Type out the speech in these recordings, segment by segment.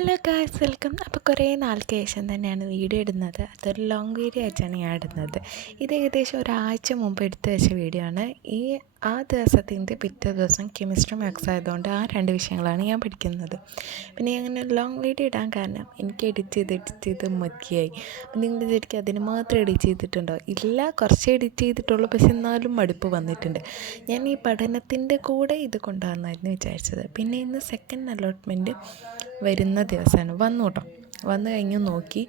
Hello guys, welcome. അപ്പോൾ കുറേ നാൾക്ക് ശേഷം തന്നെയാണ് വീഡിയോ ഇടുന്നത്. അതൊരു ലോങ് വീഡിയോ ആയിട്ടാണ് ഞാൻ ഇടുന്നത്. ഇത് ഏകദേശം ഒരാഴ്ച മുമ്പ് എടുത്തു വെച്ച വീഡിയോ ആണ്. ആ ദിവസത്തിൻ്റെ പിറ്റേ ദിവസം കെമിസ്ട്രി മാത്സ് ആയതുകൊണ്ട് ആ രണ്ട് വിഷയങ്ങളാണ് ഞാൻ പഠിക്കുന്നത്. പിന്നെ അങ്ങനെ ലോങ് വീഡിയോ ഇടാൻ കാരണം എനിക്ക് എഡിറ്റ് ചെയ്ത് മതിയായി. അപ്പം നിങ്ങൾ വിചാരിക്കും അതിന് മാത്രം എഡിറ്റ് ചെയ്തിട്ടുണ്ടോ? ഇല്ല, കുറച്ച് എഡിറ്റ് ചെയ്തിട്ടുള്ളൂ. പക്ഷെ എന്നാലും മടുപ്പ് വന്നിട്ടുണ്ട്. ഞാൻ ഈ പഠനത്തിൻ്റെ കൂടെ ഇത് കൊണ്ടുവന്നായിരുന്നു വിചാരിച്ചത്. പിന്നെ ഇന്ന് സെക്കൻഡ് അലോട്ട്മെൻറ്റ് വരുന്ന ദിവസമാണ് വന്നു കേട്ടോ. വന്നു കഴിഞ്ഞ് നോക്കി,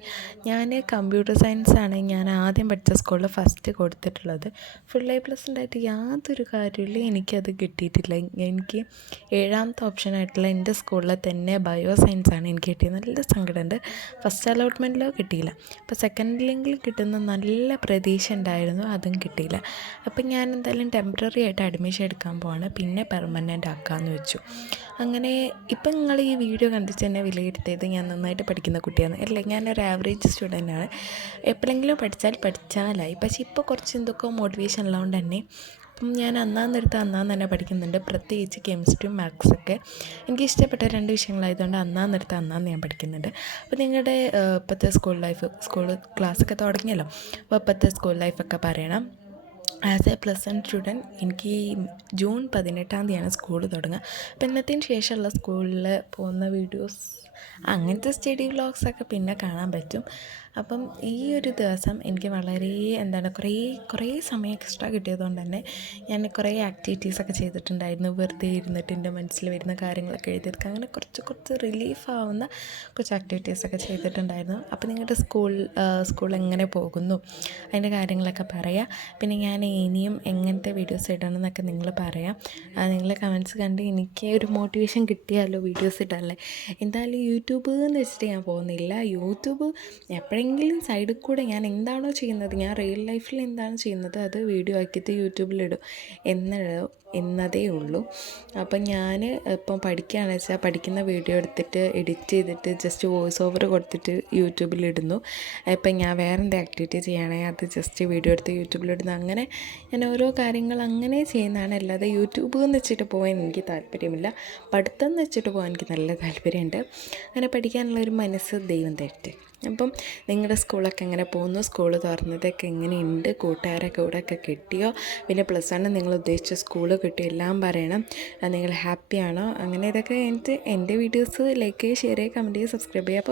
ഞാൻ കമ്പ്യൂട്ടർ സയൻസാണ് ഞാൻ ആദ്യം പഠിച്ച സ്കൂളിൽ ഫസ്റ്റ് കൊടുത്തിട്ടുള്ളത്. ഫുൾ A+ ഉണ്ടായിട്ട് യാതൊരു കാര്യമില്ല, എനിക്കത് കിട്ടിയിട്ടില്ല. എനിക്ക് 7ാമത്തെ ഓപ്ഷനായിട്ടുള്ള എൻ്റെ സ്കൂളിൽ തന്നെ ബയോ സയൻസാണ് എനിക്ക് കിട്ടിയത്. നല്ല സങ്കടമുണ്ട്, ഫസ്റ്റ് അലോട്ട്മെൻറ്റിലോ കിട്ടിയില്ല. അപ്പോൾ സെക്കൻഡിലെങ്കിലും കിട്ടുന്ന നല്ല പ്രതീക്ഷ ഉണ്ടായിരുന്നു, അതും കിട്ടിയില്ല. അപ്പം ഞാൻ എന്തായാലും ടെമ്പററി ആയിട്ട് അഡ്മിഷൻ എടുക്കാൻ പോവാണ്, പിന്നെ പെർമനൻ്റ് ആക്കാമെന്ന് വെച്ചു. അങ്ങനെ ഇപ്പം നിങ്ങൾ ഈ വീഡിയോ കണ്ടിട്ട് എന്നെ വിലയിരുത്തിയത് ഞാൻ നന്നായിട്ട് പഠിക്കുന്ന കുട്ടിയാണ്. അല്ല, ഞാനൊരു ആവറേജ് സ്റ്റുഡൻ്റാണ്. എപ്പോഴെങ്കിലും പഠിച്ചാലായി. പക്ഷേ ഇപ്പോൾ കുറച്ച് എന്തൊക്കെ മോട്ടിവേഷൻ ഉള്ളതുകൊണ്ട് തന്നെ അപ്പം ഞാൻ അന്നാന്നെടുത്ത് തന്നെ പഠിക്കുന്നുണ്ട്. പ്രത്യേകിച്ച് കെമിസ്ട്രിയും മാത്സൊക്കെ എനിക്ക് ഇഷ്ടപ്പെട്ട രണ്ട് വിഷയങ്ങളായതുകൊണ്ട് അന്നാന്ന് ഞാൻ പഠിക്കുന്നുണ്ട്. അപ്പോൾ നിങ്ങളുടെ ഇപ്പോഴത്തെ സ്കൂൾ ക്ലാസ്സൊക്കെ തുടങ്ങിയല്ലോ. അപ്പോൾ ഇപ്പോഴത്തെ സ്കൂൾ ലൈഫൊക്കെ പറയണം. ആസ് എ +1 സ്റ്റുഡൻറ്റ് എനിക്ക് ജൂൺ 18 സ്കൂൾ തുടങ്ങുക. അപ്പോൾ ഇന്നത്തിന് ശേഷമുള്ള സ്കൂളിൽ പോകുന്ന വീഡിയോസ്, അങ്ങനത്തെ സ്റ്റഡി വ്ളോഗ്സൊക്കെ പിന്നെ കാണാൻ പറ്റും. അപ്പം ഈ ഒരു ദിവസം എനിക്ക് വളരെ കുറേ സമയം എക്സ്ട്രാ കിട്ടിയതുകൊണ്ട് തന്നെ ഞാൻ കുറേ ആക്ടിവിറ്റീസൊക്കെ ചെയ്തിട്ടുണ്ടായിരുന്നു. വെറുതെ ഇരുന്നിട്ട് എൻ്റെ മനസ്സിൽ വരുന്ന കാര്യങ്ങളൊക്കെ എഴുതിയെടുക്കുക, അങ്ങനെ കുറച്ച് റിലീഫാവുന്ന കുറച്ച് ആക്ടിവിറ്റീസൊക്കെ ചെയ്തിട്ടുണ്ടായിരുന്നു. അപ്പോൾ നിങ്ങളുടെ സ്കൂൾ എങ്ങനെ പോകുന്നു, അതിൻ്റെ കാര്യങ്ങളൊക്കെ പറയാം. പിന്നെ ഞാൻ ഇനിയും എങ്ങനത്തെ വീഡിയോസ് ഇടണം എന്നൊക്കെ നിങ്ങൾ പറയാം. നിങ്ങളെ കമൻറ്റ്സ് കണ്ട് എനിക്ക് ഒരു മോട്ടിവേഷൻ കിട്ടിയാലോ വീഡിയോസ് ഇടാനല്ലേ. എന്തായാലും യൂട്യൂബ് എന്ന് വെച്ചിട്ട് ഞാൻ പോകുന്നില്ല. യൂട്യൂബ് എപ്പോഴെങ്കിലും സൈഡിൽ കൂടെ ഞാൻ എന്താണോ ചെയ്യുന്നത്, ഞാൻ റിയൽ ലൈഫിൽ എന്താണ് ചെയ്യുന്നത് അത് വീഡിയോ ആക്കിയിട്ട് യൂട്യൂബിലിടും എന്നതേ ഉള്ളൂ. അപ്പം ഞാൻ ഇപ്പം പഠിക്കുകയാണെന്ന് വെച്ചാൽ പഠിക്കുന്ന വീഡിയോ എടുത്തിട്ട് എഡിറ്റ് ചെയ്തിട്ട് ജസ്റ്റ് വോയിസ് ഓവർ കൊടുത്തിട്ട് യൂട്യൂബിലിടുന്നു. ഇപ്പം ഞാൻ വേറെ എന്ത് ആക്ടിവിറ്റി ചെയ്യുകയാണെങ്കിൽ അത് ജസ്റ്റ് വീഡിയോ എടുത്ത് യൂട്യൂബിലിടുന്നു. അങ്ങനെ ഞാൻ ഓരോ കാര്യങ്ങൾ അങ്ങനെ ചെയ്യുന്നതാണ്. അല്ലാതെ യൂട്യൂബ് എന്ന് വെച്ചിട്ട് പോകാൻ എനിക്ക് താല്പര്യമില്ല. പഠിത്തം എന്ന് വെച്ചിട്ട് പോകാൻ എനിക്ക് നല്ല താല്പര്യമുണ്ട്. അങ്ങനെ പഠിക്കാനുള്ളൊരു മനസ്സ് ദൈവം തരട്ടെ. അപ്പം നിങ്ങളുടെ സ്കൂളൊക്കെ എങ്ങനെ പോകുന്നു, സ്കൂൾ തുറന്നതൊക്കെ എങ്ങനെയുണ്ട്, കൂട്ടുകാരൊക്കെ കൂടെയൊക്കെ കിട്ടിയോ, പിന്നെ +1 നിങ്ങൾ ഉദ്ദേശിച്ച സ്കൂൾ കിട്ടിയോ, എല്ലാം പറയണം. നിങ്ങൾ ഹാപ്പിയാണോ? അങ്ങനെ ഇതൊക്കെ എൻ്റെ വീഡിയോസ് ലൈക്ക് ചെയ്യുക, ഷെയർ ചെയ്യുക, കമൻറ്റ് ചെയ്യുക, സബ്സ്ക്രൈബ് ചെയ്യുക. അപ്പോൾ